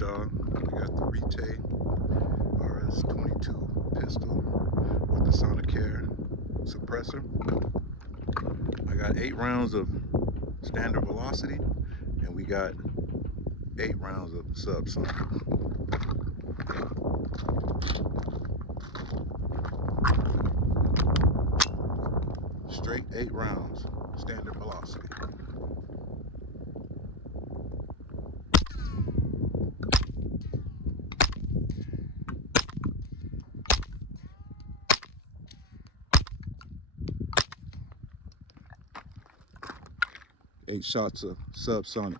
Alright y'all, we got the RETAY RS-22 pistol with the SONICORE suppressor. I got 8 rounds of standard velocity and we got 8 rounds of subsonic. Straight 8 rounds, standard velocity. Eight shots of subsonic.